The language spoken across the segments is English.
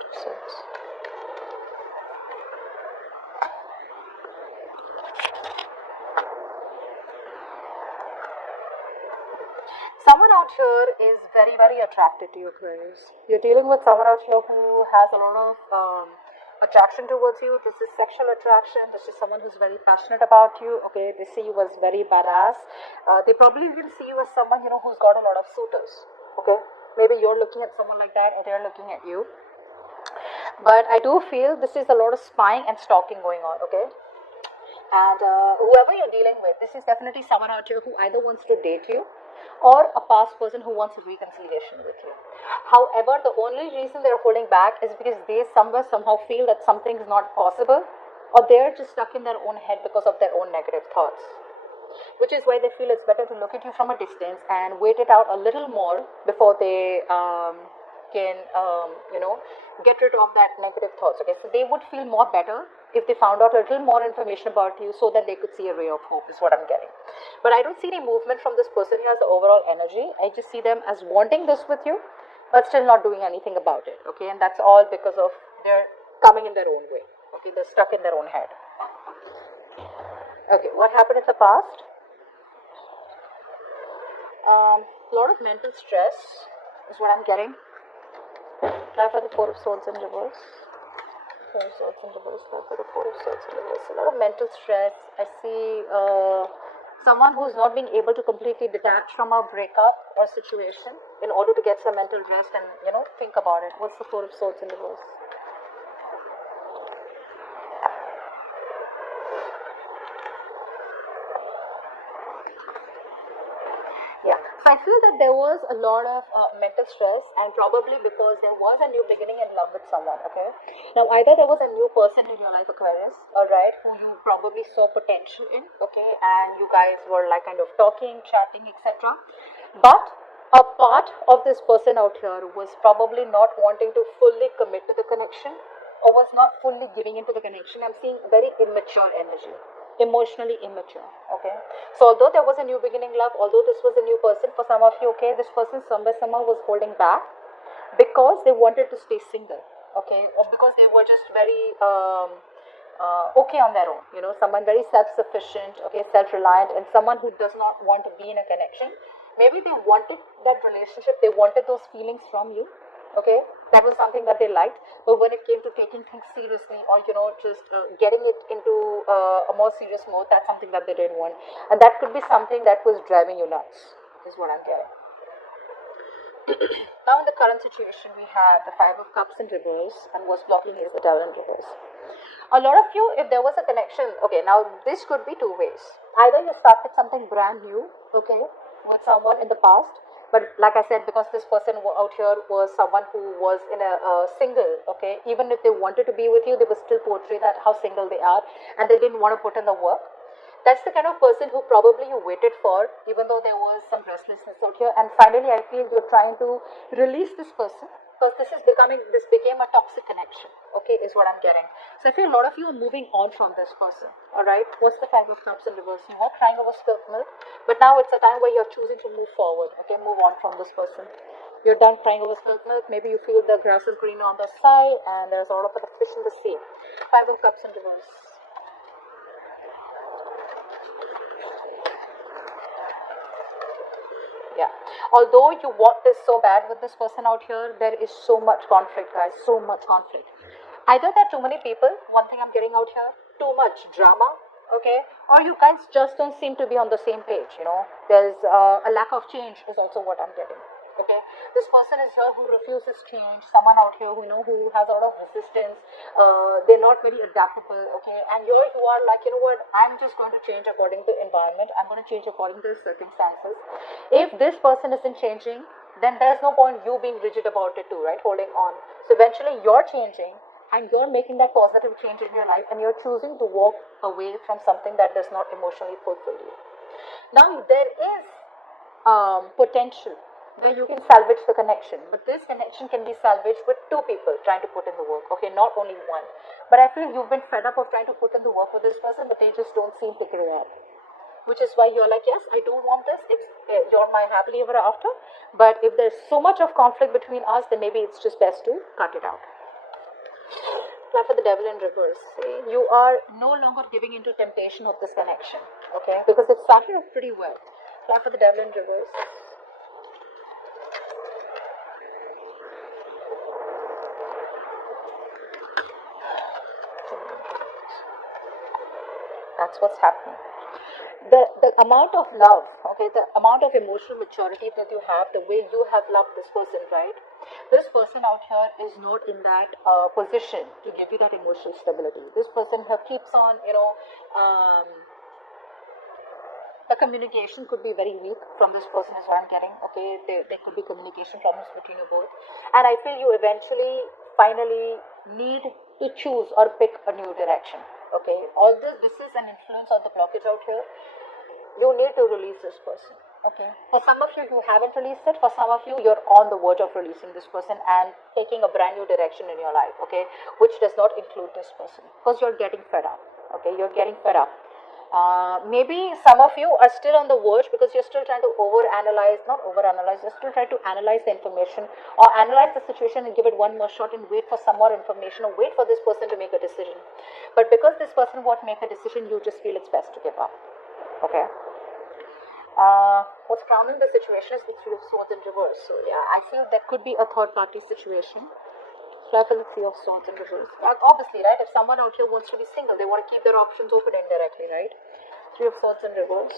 Eight of Swords. Someone out here is very, very attracted to you, Aquarius. You're dealing with someone out here who has a lot of attraction towards you. This is sexual attraction. This is someone who's very passionate about you. Okay, they see you as very badass. They probably even see you as someone, who's got a lot of suitors. Okay, maybe you're looking at someone like that, and they're looking at you. But I do feel this is a lot of spying and stalking going on. Okay, and whoever you're dealing with, this is definitely someone out here who either wants to date you or a past person who wants a reconciliation with you. However, the only reason they're holding back is because they somewhere somehow feel that something is not possible, or they're just stuck in their own head because of their own negative thoughts. Which is why they feel it's better to look at you from a distance and wait it out a little more before they can, get rid of that negative thoughts. Okay, so they would feel more better if they found out a little more information about you so that they could see a ray of hope, is what I'm getting. But I don't see any movement from this person who has the overall energy. I just see them as wanting this with you, but still not doing anything about it. Okay, and that's all because of they're coming in their own way. Okay, they're stuck in their own head. Okay, what happened in the past? A lot of mental stress is what I'm getting. Try for the Four of Swords in reverse. Four of Swords in reverse. Try for the Four of Swords in reverse. A lot of mental stress. I see someone who's not being able to completely detach from a breakup or situation in order to get some mental rest and think about it. What's the Four of Swords in reverse? Yeah, so I feel that there was a lot of mental stress, and probably because there was a new beginning in love with someone. Okay, now either there was a new person in your life, Aquarius, all right, who you probably saw potential in, okay, and you guys were like kind of talking, chatting, etc. But a part of this person out here was probably not wanting to fully commit to the connection, or was not fully giving into the connection. I'm seeing very immature energy, emotionally immature. Okay, so although there was a new beginning love, although this was a new person for some of you, okay, this person somewhere somehow was holding back because they wanted to stay single. Okay, or because they were just very okay on their own, someone very self-sufficient, okay, self-reliant, and someone who does not want to be in a connection. Maybe they wanted that relationship, they wanted those feelings from you. Okay, that was something that they liked, but when it came to taking things seriously, or just getting it into a more serious mode, that's something that they didn't want, and that could be something that was driving you nuts, is what I'm getting. Now in the current situation, we have the Five of Cups in reverse, and what's blocking is the Devil in reverse. A lot of you, if there was a connection, okay, now this could be two ways. Either you started something brand new, okay, with someone in the past, but like I said, because this person out here was someone who was in a single, okay, even if they wanted to be with you, they would still portray that how single they are, and they didn't want to put in the work. That's the kind of person who probably you waited for, even though there was some restlessness out here, and finally I feel you're trying to release this person, because this became a toxic connection, okay, is what I'm getting. So I feel a lot of you are moving on from this person. All right, what's the Five of Cups in reverse? You were crying over spilt milk, but now it's a time where you're choosing to move forward. Okay, move on from this person. You're done crying over spilt milk. Maybe you feel the grass is greener on the side, and there's a lot of the fish in the sea. Five of Cups in reverse. Yeah, although you want this so bad with this person out here, there is so much conflict, guys, so much conflict. Either there are too many people, one thing I'm getting out here, too much drama, okay, or you guys just don't seem to be on the same page. There's a lack of change is also what I'm getting. Okay, this person is here who refuses change, someone out here who has a lot of resistance. They're not very adaptable. Okay, and you are like, what, I'm just going to change according to environment, I'm going to change according to circumstances. If this person isn't changing, then there's no point you being rigid about it too, right, holding on. So eventually you're changing, and you're making that positive change in your life, and you're choosing to walk away from something that does not emotionally fulfill you. Now there is potential where you can salvage the connection, but this connection can be salvaged with two people trying to put in the work, okay, not only one. But I feel you've been fed up of trying to put in the work with this person, but they just don't seem to grow up, which is why you're like, yes, I do want this, you're my happily ever after, but if there's so much of conflict between us, then maybe it's just best to cut it out. Fly for the devil in reverse. See, you are no longer giving into temptation of this connection, okay? Because it started off pretty well. Fly for the devil in reverse. That's what's happening. The amount of love, okay, the amount of emotional maturity that you have, the way you have loved this person, right? This person out here is not in that position to give you that emotional stability. This person here keeps on, the communication could be very weak from this person is what I'm getting. Okay, there could be communication problems between you both, and I feel you eventually finally need to choose or pick a new direction. Okay, all this is an influence on the blockage out here. You need to release this person. Okay, for some of you you haven't released it, for some of you you're on the verge of releasing this person and taking a brand new direction in your life. Okay, which does not include this person because you're getting fed up. Okay, you're getting fed up. Maybe some of you are still on the verge because you're still trying to not overanalyze, you're still trying to analyze the information or analyze the situation and give it one more shot and wait for some more information or wait for this person to make a decision. But because this person won't make a decision, you just feel it's best to give up. Okay. What's crowning the situation is the Three of Swords in reverse. So yeah, I feel that could be a third party situation. Fly for the Three of Swords in reverse. Obviously, right? If someone out here wants to be single, they want to keep their options open indirectly, right? Three of Swords in reverse.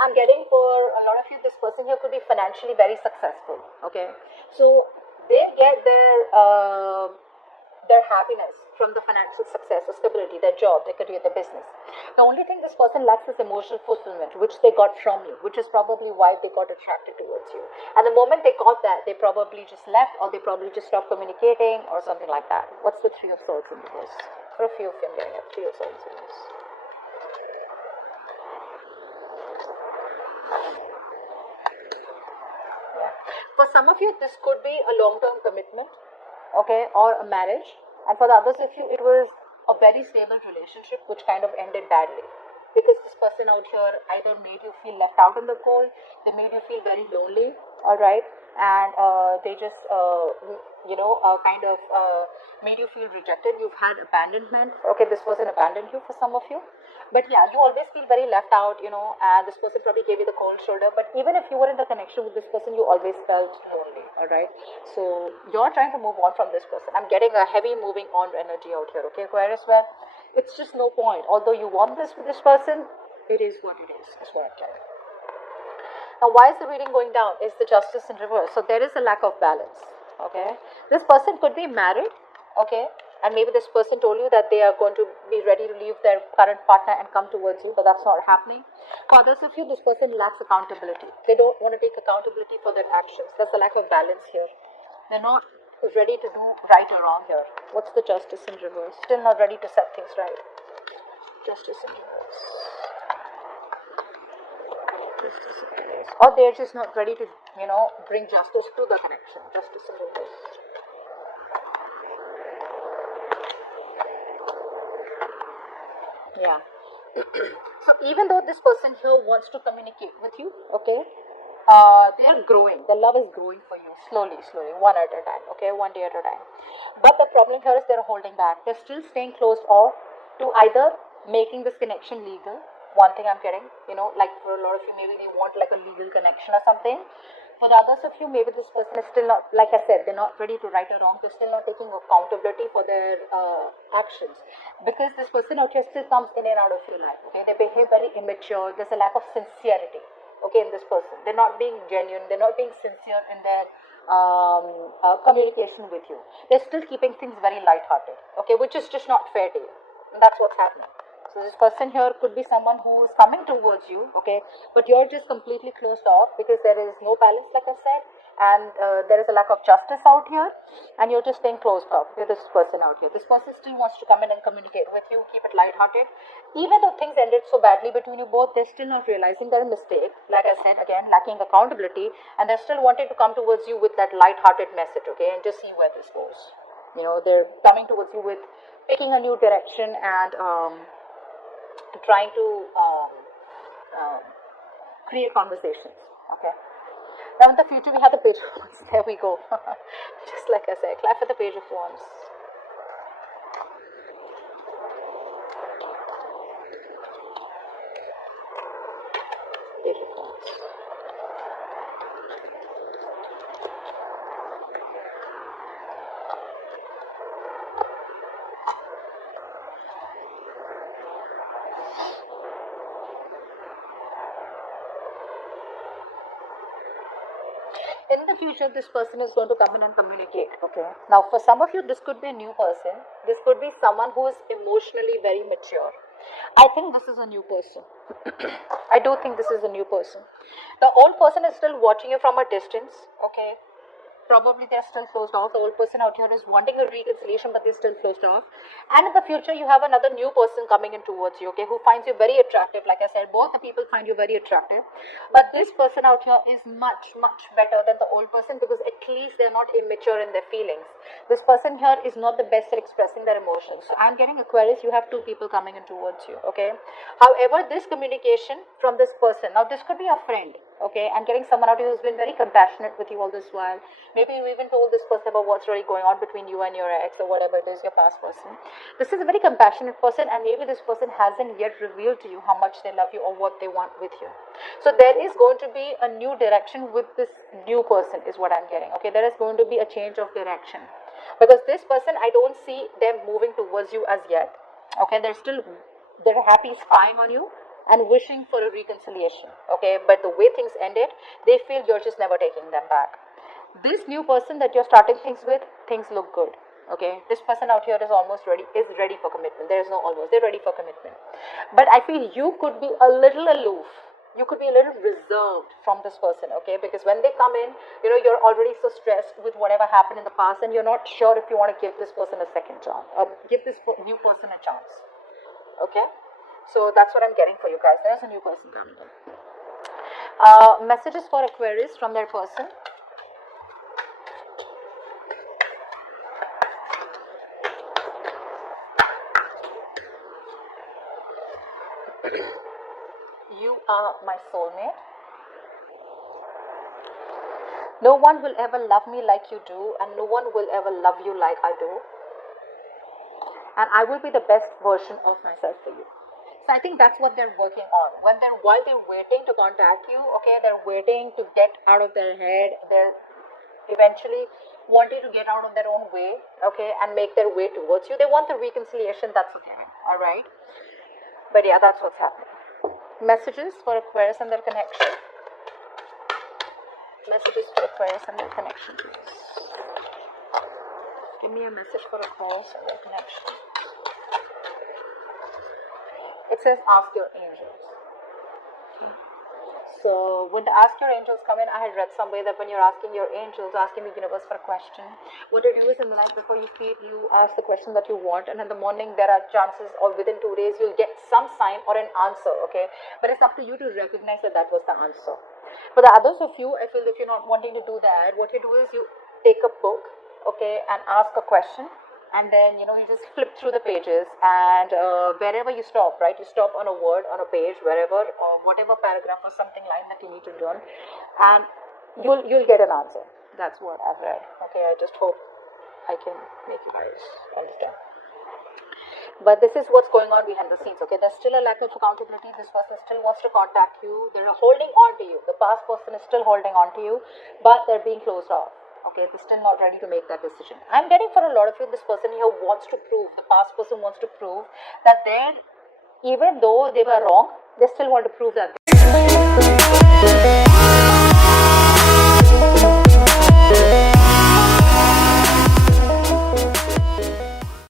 I'm getting for a lot of you, this person here could be financially very successful. Okay, so they get their happiness from the financial success or stability, their job, their career, their business. The only thing this person lacks is emotional fulfillment, which they got from you, which is probably why they got attracted towards you. And the moment they got that, they probably just left or they probably just stopped communicating or something like that. What's the Three of Swords in reverse? For a few of you, I'm getting a Three of Swords in reverse. For some of you, this could be a long-term commitment, okay, or a marriage. And for the others of you, it was a very stable relationship which kind of ended badly. Because this person out here either made you feel left out in the cold, they made you feel very lonely, all right, and they just, kind of made you feel rejected. You've had abandonment. Okay, this person abandoned you for some of you. But yeah, you always feel very left out, and this person probably gave you the cold shoulder. But even if you were in the connection with this person, you always felt lonely, all right? So you're trying to move on from this person. I'm getting a heavy moving on energy out here, okay, Aquarius? Where it's just no point. Although you want this with this person, it is what it is what I'm telling. Now, why is the reading going down? Is the Justice in reverse. So there is a lack of balance, okay? This person could be married, okay? And maybe this person told you that they are going to be ready to leave their current partner and come towards you, but that's not happening. For others of you, this person lacks accountability. They don't want to take accountability for their actions. There's a lack of balance here. They're not ready to do right or wrong here. What's the Justice in reverse? Still not ready to set things right. Justice in reverse. Justice in reverse. Or they're just not ready to, bring justice to the connection. Justice in reverse. Yeah. So even though this person here wants to communicate with you, okay, they are growing. The love is growing for you slowly, one at a time, okay, one day at a time. But the problem here is they're holding back. They're still staying closed off to either making this connection legal. One thing I'm getting, like for a lot of you, maybe they want like a legal connection or something. For the others of you, maybe this person is still not, like I said, they're not ready to right or wrong. They're still not taking accountability for their actions. Because this person out here still comes in and out of your life. Okay, they behave very immature. There's a lack of sincerity. Okay, in this person, they're not being genuine. They're not being sincere in their communication with you. They're still keeping things very light-hearted. Okay, which is just not fair to you. And that's what's happening. So this person here could be someone who is coming towards you, okay, but you're just completely closed off because there is no balance, like I said, and there is a lack of justice out here, and you're just staying closed off with this person out here. This person still wants to come in and communicate with you, keep it lighthearted. Even though things ended so badly between you both, they're still not realizing their mistake, like I said, again, lacking accountability, and they're still wanting to come towards you with that lighthearted message, okay, and just see where this goes. They're coming towards you with taking a new direction and trying to create conversations. Okay. Now in the future we have the page of wands. There we go. Just like I said, clap for the page of wands. Page of wands. In the future, this person is going to come in and communicate. Okay. Now, for some of you, this could be a new person. This could be someone who is emotionally very mature. I think this is a new person. I do think this is a new person. The old person is still watching you from a distance. Okay. Probably they're still closed off. The old person out here is wanting a reconciliation, but they're still closed off. And in the future, you have another new person coming in towards you, okay, who finds you very attractive. Like I said, both the people find you very attractive. But this person out here is much, much better than the old person, because at least they're not immature in their feelings. This person here is not the best at expressing their emotions. So I'm getting Aquarius, you have two people coming in towards you, okay. However, this communication from this person, now this could be a friend, okay. I'm getting someone out here who's been very compassionate with you all this while. Maybe you even told this person about what's really going on between you and your ex, or whatever it is, your past person. This is a very compassionate person, and maybe this person hasn't yet revealed to you how much they love you or what they want with you. So there is going to be a new direction with this new person, is what I'm getting. Okay, there is going to be a change of direction, because this person, I don't see them moving towards you as yet. Okay, they're happy spying on you and wishing for a reconciliation. Okay, but the way things ended, they feel you're just never taking them back. This new person that you're starting things with, things look good. Okay, this person out here is ready for commitment. There is no almost, they're ready for commitment. But I feel you could be a little aloof. You could be a little reserved from this person, okay? Because when they come in, you're already so stressed with whatever happened in the past, and you're not sure if you want to give this person a second chance, or give this new person a chance. Okay? So that's what I'm getting for you guys. There's a new person coming in. Messages for Aquarius from their person. You are my soulmate. No one will ever love me like you do, and no one will ever love you like I do. And I will be the best version of myself for you. So I think that's what they're working on. While they're waiting to contact you, okay, they're waiting to get out of their head. They're eventually wanting to get out of their own way, okay, and make their way towards you. They want the reconciliation. That's okay. All right. But yeah, that's what's happening. Messages for Aquarius and their connection. Messages for Aquarius and their connection, please. Give me a message for Aquarius and their connection. It says ask your angels. Okay. So when the ask your angels come in, I had read somewhere that when you're asking your angels, asking the universe for a question, what you do is in the night before you sleep, you ask the question that you want, and in the morning there are chances, or within 2 days, you'll get some sign or an answer, okay? But it's up to you to recognize that that was the answer. For the others of you, I feel if you're not wanting to do that, what you do is you take a book, okay, and ask a question. And then, you just flip through the pages, and wherever you stop, right? You stop on a word, on a page, wherever, or whatever paragraph or something line that you need to learn, and you'll get an answer. That's what I've read. Okay, I just hope I can make you guys understand. But this is what's going on behind the scenes, okay? There's still a lack of accountability. This person still wants to contact you. They're holding on to you. The past person is still holding on to you, but they're being closed off. Okay, they're still not ready to make that decision. I'm getting for a lot of you, this person here wants to prove, the past person wants to prove that even though they were wrong, they still want to prove that.